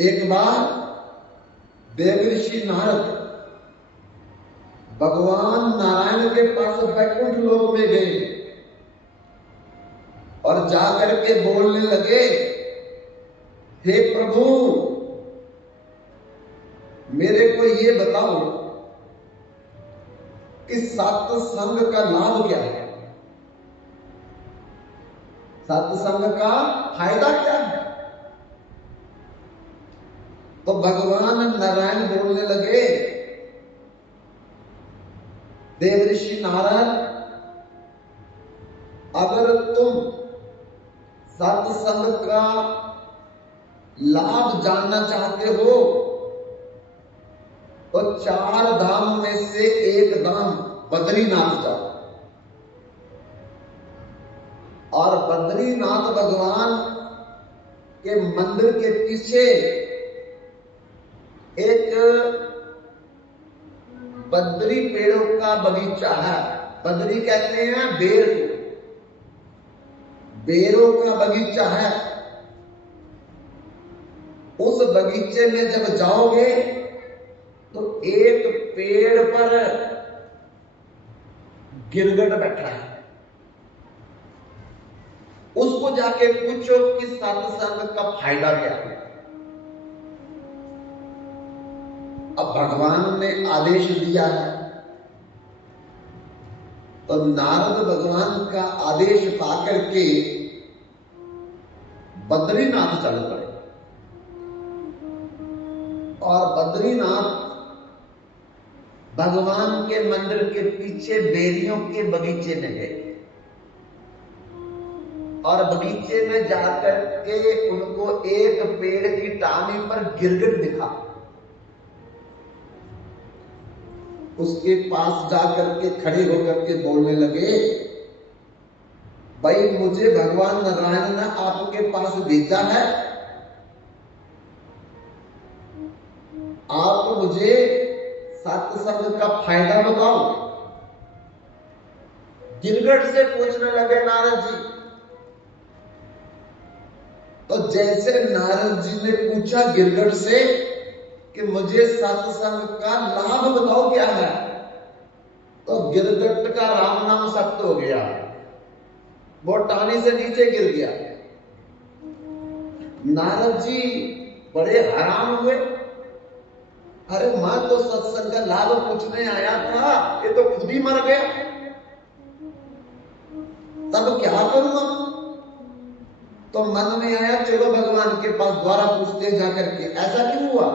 एक बार देवऋषि नारद भगवान नारायण के पास वैकुंठ लोक में गए और जाकर के बोलने लगे, हे प्रभु, मेरे को ये बताओ कि सत्संग का लाभ क्या है, सत्संग का फायदा क्या है। तो भगवान नारायण बोलने लगे, देवऋषि नारद, अगर तुम सत्संग का लाभ जानना चाहते हो तो 4 धाम में से एक धाम बद्रीनाथ जाओ। और बद्रीनाथ भगवान के मंदिर के पीछे एक बद्री पेड़ों का बगीचा है। बद्री कहते हैं बेर, बेरों का बगीचा है। उस बगीचे में जब जाओगे तो एक पेड़ पर गिरगिट बैठा है, उसको जाके पूछो कि सत्संग का फायदा क्या है। अब भगवान ने आदेश दिया है तो नारद भगवान का आदेश पाकर के बद्रीनाथ चल पड़े और बद्रीनाथ भगवान के मंदिर के पीछे बेरियों के बगीचे में गए और बगीचे में जाकर के उनको एक पेड़ की टहनी पर गिरगिट दिखा। उसके पास जाकर के खड़े होकर के बोलने लगे, भाई, मुझे भगवान नारायण ने आपके पास भेजा है, आप मुझे सत्संग का फायदा बताओ। गिरगिट से पूछने लगे नारद जी। तो जैसे नारद जी ने पूछा गिरगिट से कि मुझे सत्संग का लाभ बताओ क्या है, तो गिरगिट का राम नाम सत्य हो गया, वो टानी से नीचे गिर गया। नारद जी बड़े हैरान हुए, अरे मैं तो सत्संग का लाभ पूछने आया था, ये तो खुद ही मर गया, तब क्या करूंगा। तो मन में आया, चलो भगवान के पास द्वारा पूछते जाकर के ऐसा क्यों हुआ।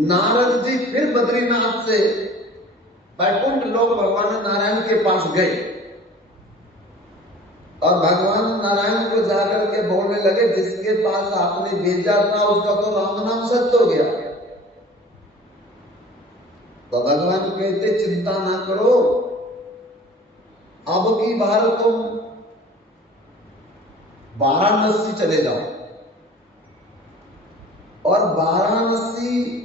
नारद जी फिर बद्रीनाथ से वैकुंठ लोक भगवान नारायण के पास गए और भगवान नारायण को जाकर के बोलने लगे, जिसके पास आपने भेजा था उसका तो राम नाम सत्य हो गया। तो भगवान कहते, चिंता ना करो, अब की बार तुम वाराणसी चले जाओ। और वाराणसी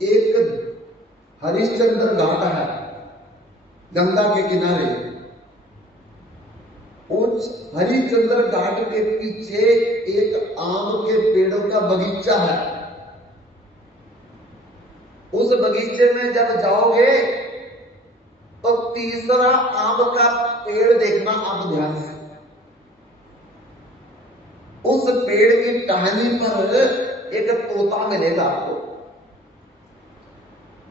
एक हरिश्चंद्र घाट है गंगा के किनारे। उस हरिश्चंद्र घाट के पीछे एक आम के पेड़ों का बगीचा है। उस बगीचे में जब जाओगे तो तीसरा आम का पेड़ देखना आप ध्यान से। उस पेड़ की टहनी पर एक तोता मिलेगा आपको।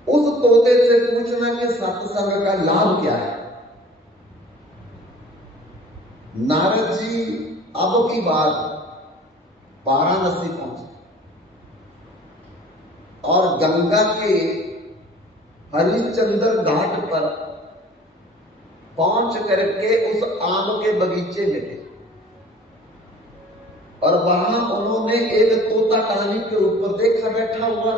उस तोते से पूछना कि सत्संग का लाभ क्या है। नारद जी अब की बार वाराणसी पहुंचे और गंगा के हरिश्चंद्र घाट पर पहुंच करके उस आम के बगीचे में थे और वहां उन्होंने एक तोता टहनी के ऊपर देखा बैठा हुआ।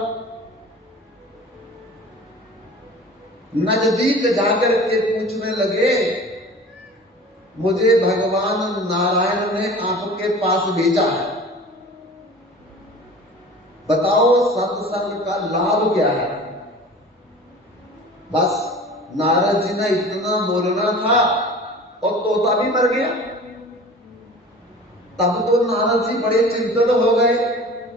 नजदीक जाकर के पूछने लगे, मुझे भगवान नारायण ने आपके पास भेजा है, बताओ सत्संग का लाभ क्या है। बस नारद जी ने इतना बोलना था और तोता भी मर गया। तब तो नारद जी बड़े चिंतित हो गए,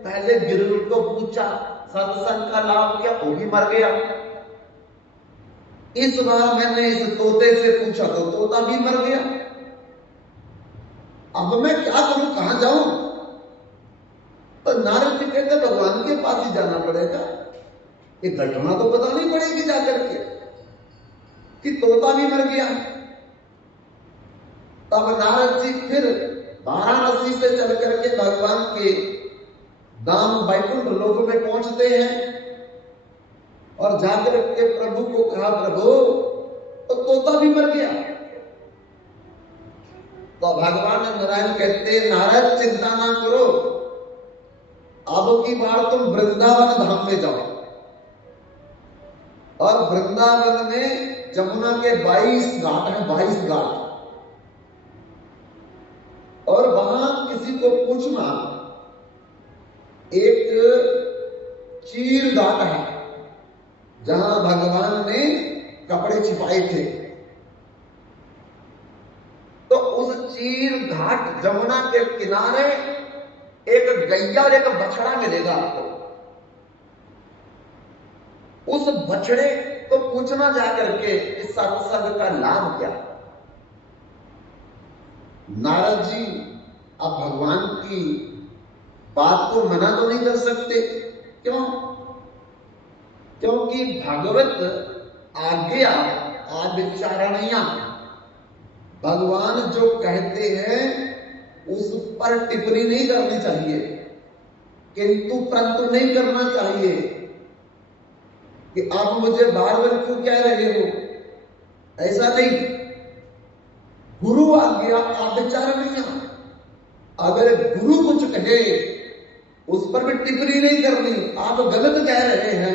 पहले गिरगिट को पूछा सत्संग का लाभ क्या, वो भी मर गया। इस बार मैंने इस तोते से पूछा तो तोता भी मर गया। अब मैं क्या करूं, कहां जाऊं? तो नारद जी कहते भगवान के पास ही जाना पड़ेगा। ये घटना तो पता नहीं पड़ेगी जाकर के कि तोता भी मर गया। तब नारद जी फिर वाराणसी से चल करके भगवान के धाम वैकुंठ लोक में पहुंचते हैं और जाकर के प्रभु को कहा, प्रभु तो तोता भी मर गया। तो भगवान नारायण कहते, नारद चिंता ना करो, अब की बार तुम वृंदावन धाम में जाओ और वृंदावन में जमुना के 22 घाट हैं, 22 घाट, और वहां किसी को पूछना, एक चीर घाट है जहां भगवान ने कपड़े छिपाए थे। तो उस चीर घाट जमुना के किनारे एक गैया और एक बछड़ा मिलेगा आपको। उस बछड़े को पूछना जाकर के इस सत्संग का लाभ क्या। नारद जी अब भगवान की बात को मना तो नहीं कर सकते। क्यों? क्योंकि भगवत आज्ञा आविचारणीय, भगवान जो कहते हैं उस पर टिप्पणी नहीं करनी चाहिए, किंतु परंतु नहीं करना चाहिए कि आप मुझे बार बार क्यों कह रहे हो, ऐसा नहीं। गुरु आज्ञा आविचारणीय, अगर गुरु कुछ कहे उस पर भी टिप्पणी नहीं करनी। आप गलत कह रहे हैं,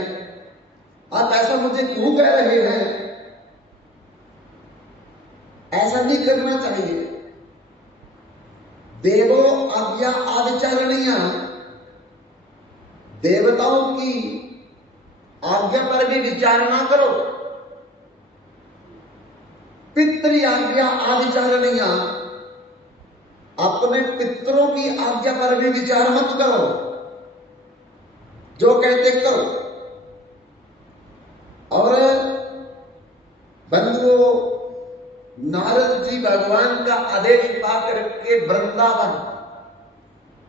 आप ऐसा मुझे क्यों कह रहे हैं, ऐसा नहीं करना चाहिए। देवो आज्ञा आविचारणीय, देवताओं की आज्ञा पर भी विचार ना करो। पितृ आज्ञा आविचारणीय, अपने पितरों की आज्ञा पर भी विचार मत करो, जो कहते करो। और बंधुओं, नारद जी भगवान का आदेश पाकर के वृंदावन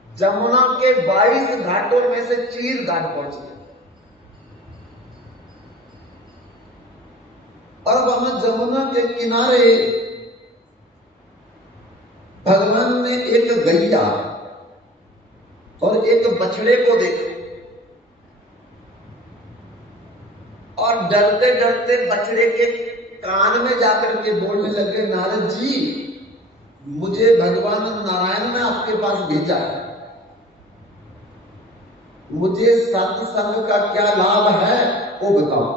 जमुना के 22 घाटों में से चीर घाट पहुंचे और वहां जमुना के किनारे भगवान ने एक गैया और एक बछड़े को देखा और डरते डरते बछड़े के कान में जाकर के बोलने लगे, नारद जी मुझे भगवान नारायण ने आपके पास भेजा है, मुझे सत्संग का क्या लाभ है वो बताओ।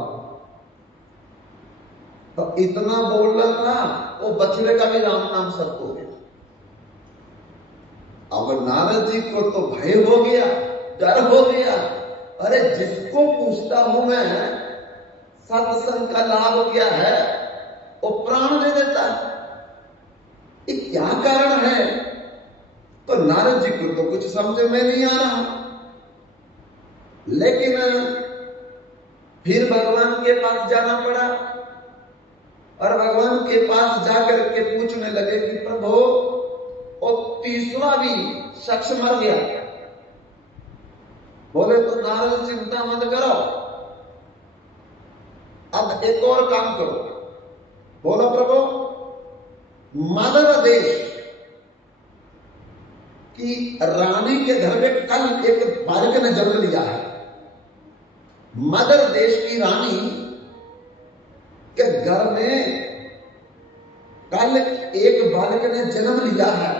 तो इतना बोल रहा था वो बछड़े का भी राम नाम सत्य हो गया। अब नारद जी को तो भय हो गया, डर हो गया। अरे जिसको पूछता हूं मैं सत्संग का लाभ क्या है, वो प्राण दे देता है, ये क्या कारण है? तो नारद जी को तो कुछ समझ में नहीं आ रहा। लेकिन फिर भगवान के पास जाना पड़ा और भगवान के पास जाकर के पूछने लगे कि प्रभु और तीसरा भी शख्स मर गया। बोले तो नारद चिंता मत करो, अब एक और काम करो। बोलो प्रभु, मदर देश की रानी के घर में कल एक बालक ने जन्म लिया है। मदर देश की रानी के घर में कल एक बालक ने जन्म लिया है।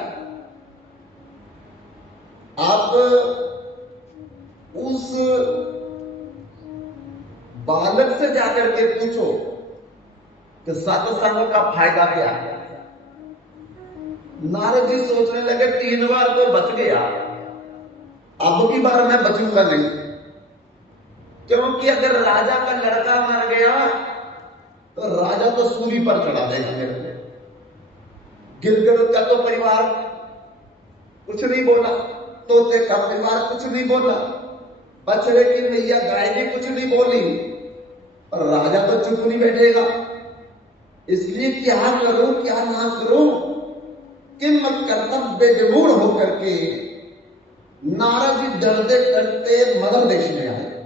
आप उस बालक से जाकर के पूछो कि सत्संग का फायदा क्या है। नारद जी सोचने लगे 3 बार तो बच गया, अब की बार मैं बचूंगा नहीं, क्योंकि अगर राजा का लड़का मर गया तो राजा तो सूली पर चढ़ा देगा मेरे को। गिरगिट का तो परिवार कुछ नहीं बोला, तोते का परिवार कुछ नहीं बोला, बछड़े की मैया गाय ने कुछ नहीं बोली, और राजा तो चुप नहीं बैठेगा। इसलिए क्या करूं क्या ना करूं, किम्मत कर्तव्य विमूढ़ होकर के नारद जी डरते डरते मगध देश में आए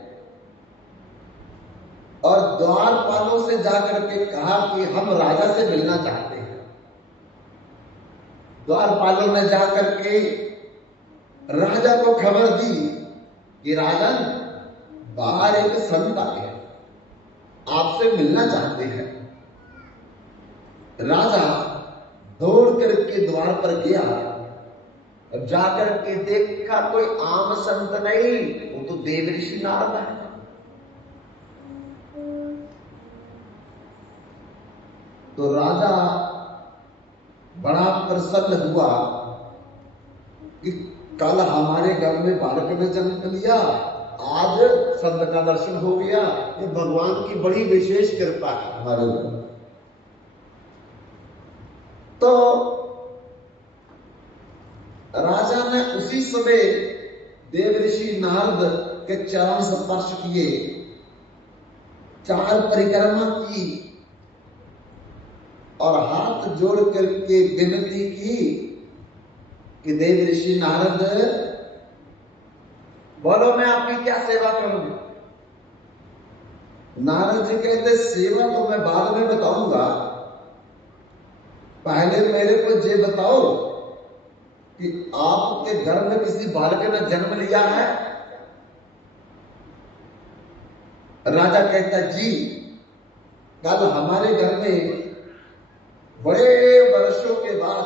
और द्वारपालों से जाकर के कहा कि हम राजा से मिलना चाहते हैं। द्वारपालों ने जाकर के राजा को खबर दी कि राजन, बाहर एक संत आए हैं, आपसे मिलना चाहते हैं। राजा दौड़ करके द्वार पर गया, जाकर के देखा कोई आम संत नहीं, वो तो देव ऋषि नारद है। तो राजा बड़ा प्रसन्न हुआ कि कल हमारे घर में बालक ने जन्म लिया, आज संत का दर्शन हो गया, ये भगवान की बड़ी विशेष कृपा है हमारे ऊपर। तो राजा ने उसी समय देव ऋषि नारद के चरण स्पर्श किए, 4 परिक्रमा की और हाथ जोड़ करके विनती की कि देव ऋषि नारद, बोलो मैं आपकी क्या सेवा करूं। नारद जी कहते, सेवा तो मैं बाद में बताऊंगा, पहले मेरे को ये बताओ कि आपके घर में किसी बालक ने जन्म लिया है। राजा कहता, जी कल हमारे घर में बड़े वर्षों के बाद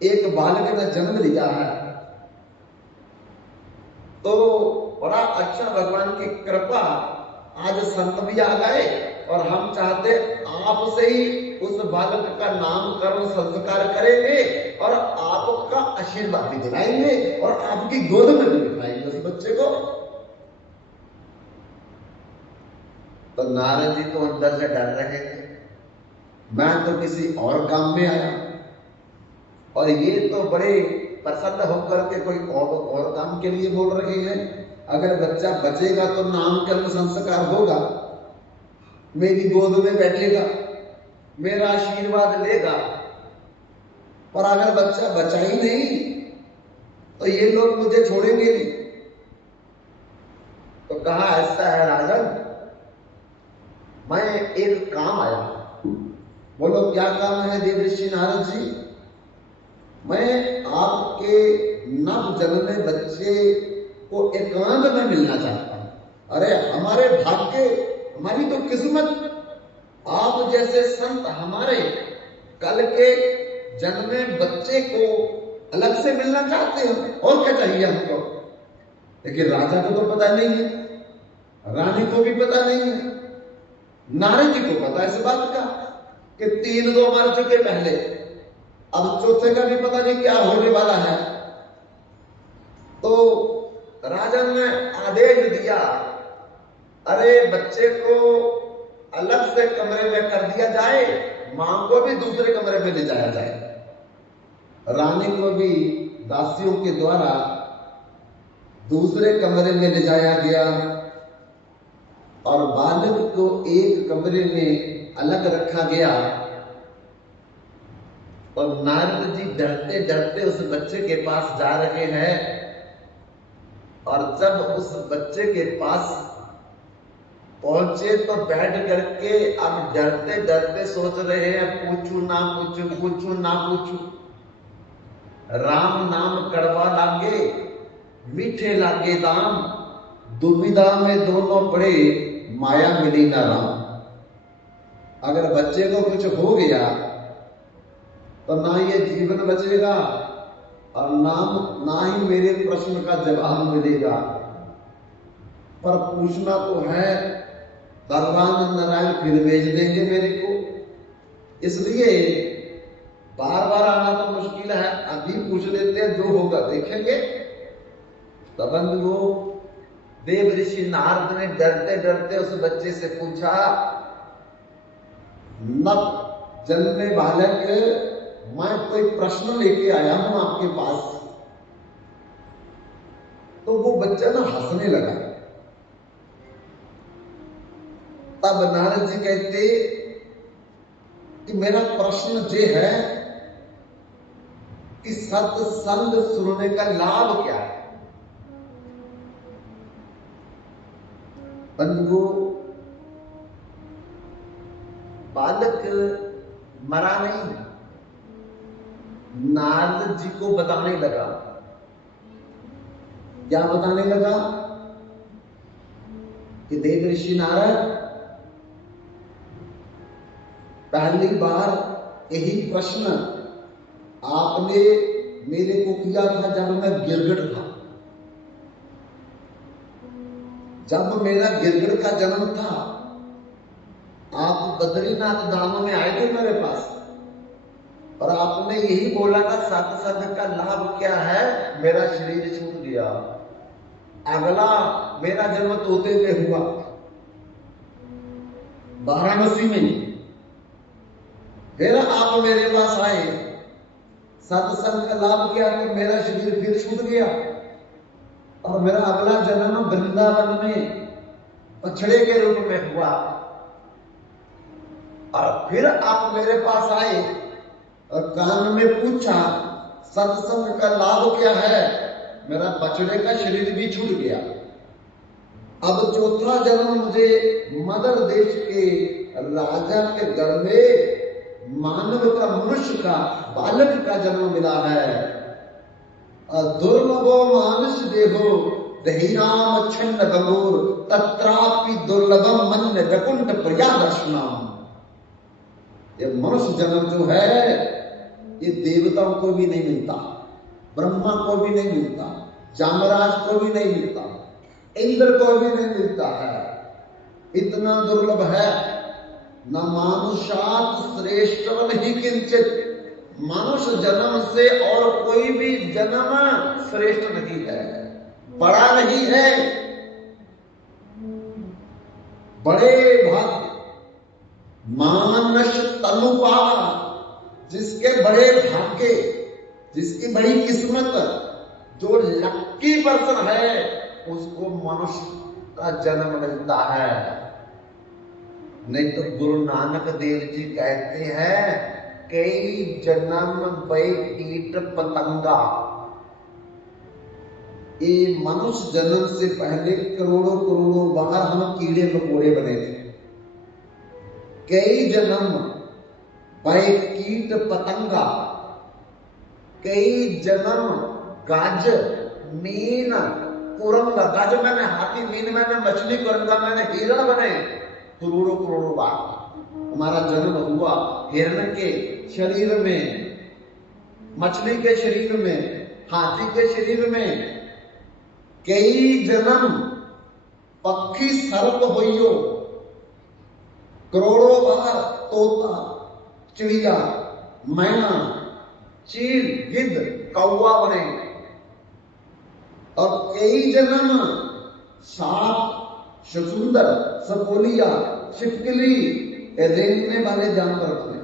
एक बालक ने जन्म लिया है। तो बड़ा अच्छा, भगवान की कृपा, आज संत भी आ गए और हम चाहते आपसे ही उस बालक का नामकरण संस्कार करेंगे और आपका आशीर्वाद भी दिलाएंगे और आपकी गोद में भी बिठाएंगे उस बच्चे को। तो नारद जी तो अंदर से डर रहे थे, मैं तो किसी और काम में आया और ये तो बड़े प्रसन्न होकर के कोई और काम के लिए बोल रहे हैं। अगर बच्चा बचेगा तो नामकरण संस्कार होगा, मेरी गोद में बैठेगा, मेरा आशीर्वाद लेगा, और अगर बच्चा बचा ही नहीं तो ये लोग मुझे छोड़ेंगे नहीं। तो कहा, ऐसा है राजन, मैं एक काम आया। बोलो क्या काम है देव ऋषि नारद जी। मैं आपके नव जन्मे बच्चे को एकांत में मिलना चाहता हूं। अरे हमारे भाग्य, हमारी तो किस्मत, आप जैसे संत हमारे कल के जन्मे बच्चे को अलग से मिलना चाहते हो, और क्या चाहिए हमको। लेकिन राजा को तो पता नहीं है, रानी को भी पता नहीं है, नारद जी को पता इस बात का कि 3 तो मर चुके पहले, अब चौथे का भी पता नहीं क्या होने वाला है। तो राजा ने आदेश दिया, अरे बच्चे को अलग से कमरे में कर दिया जाए, मां को भी दूसरे कमरे में ले जाया जाए, रानी को भी दासियों के द्वारा दूसरे कमरे में ले जाया गया और बालक को एक कमरे में अलग रखा गया। और नारद जी डरते डरते उस बच्चे के पास जा रहे हैं और जब उस बच्चे के पास पहुंचे तो बैठ करके अब डरते डरते सोच रहे हैं, पूछू ना पूछू, पूछू ना पूछू। राम नाम कड़वा लागे, मीठे लागे दाम, दुविधा में दोनों पड़े, माया मिली ना राम। अगर बच्चे को कुछ हो गया तो ना ये जीवन बचेगा और ना ही मेरे प्रश्न का जवाब मिलेगा। पर पूछना तो है, भगवान नारायण फिर भेज देंगे मेरे को, इसलिए बार बार आना तो मुश्किल है, अभी पूछ लेते हैं, जो होगा देखेंगे। तब वो देव ऋषि नारद ने डरते डरते उस बच्चे से पूछा, नव जन्मे बालक, मैं कोई प्रश्न लेके आया हूं आपके पास, तो वो बच्चा ना हंसने लगा। तब नारद जी कहते कि मेरा प्रश्न ये है कि सत्संग सुनने का लाभ क्या है? बंधु, बालक मरा नहीं, नारद जी को बताने लगा। क्या बताने लगा? कि देव ऋषि नारद, पहली बार यही प्रश्न आपने मेरे को किया था जब मैं गिरगिट था। जब मेरा गिरगिट का जन्म था, आप बद्रीनाथ धाम में आए थे मेरे पास, और आपने यही बोला था सत्संग का लाभ क्या है? मेरा शरीर छूट गया। अगला मेरा जन्म तोते में हुआ, वाराणसी में। फिर आप मेरे पास आए, सत्संग का लाभ क्या? कि मेरा शरीर फिर छूट गया और मेरा अगला जन्म वृंदावन में बछड़े के रूप में हुआ। और फिर आप मेरे पास आए और कान में पूछा सत्संग का लाभ क्या है? मेरा बछड़े का शरीर भी छूट गया। अब चौथा जन्म मुझे मदर देश के राजा के घर में मानव का, मनुष्य का, बालक का जन्म मिला है। दुर्लभो मानुष देहो दहीराम छन्न गंगोर तत्रापि दुर्लभम मन वैकुंठ प्रिया दर्शनम। ये मनुष्य जन्म जो है, ये देवताओं को भी नहीं मिलता, ब्रह्मा को भी नहीं मिलता, जामराज को भी नहीं मिलता, इंद्र को भी नहीं मिलता है। इतना दुर्लभ है। न मानुषात श्रेष्ठ नहीं किंचित। मनुष्य जन्म से और कोई भी जन्म श्रेष्ठ नहीं है, बड़ा नहीं है। बड़े भाग्य मानस तनु पावा, जिसके बड़े भाग्य, जिसकी बड़ी किस्मत, जो लक्की पर्सन है, उसको मनुष्य का जन्म मिलता है। नहीं तो गुरु नानक देव जी कहते हैं कई जन्म पे कीट पतंगा। ये मनुष्य जन्म से पहले करोड़ों करोड़ों बार हम कीड़े मकोड़े बने थे। कई जन्म पे कीट पतंगा, कई जन्म गज, मीन, कुरंगा। गज मैंने हाथी, मीन मैंने मछली, कुरंगा मैंने हिरण बने। करोड़ों करोड़ों बार हमारा जन्म हुआ हिरण के शरीर में, मछली के शरीर में, हाथी के शरीर में। कई जन्म पक्षी सर्प होइयो, करोड़ों बार तोता, चिड़िया, मैना, चील, गिद्ध, कौवा बने। और कई जन्म सांप, शकुंदर, सपोलिया, छिपकली, रेंगने वाले जानवर बने।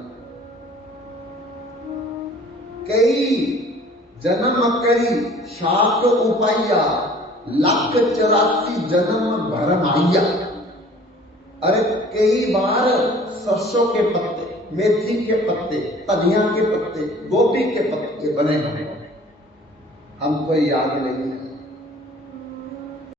कई जन्म करी शाक उपाया, 184 जन्म भरमाइया। अरे कई बार सरसों के पत्ते, मेथी के पत्ते, धनिया के पत्ते, गोभी के पत्ते बने हमें, हमको याद नहीं है।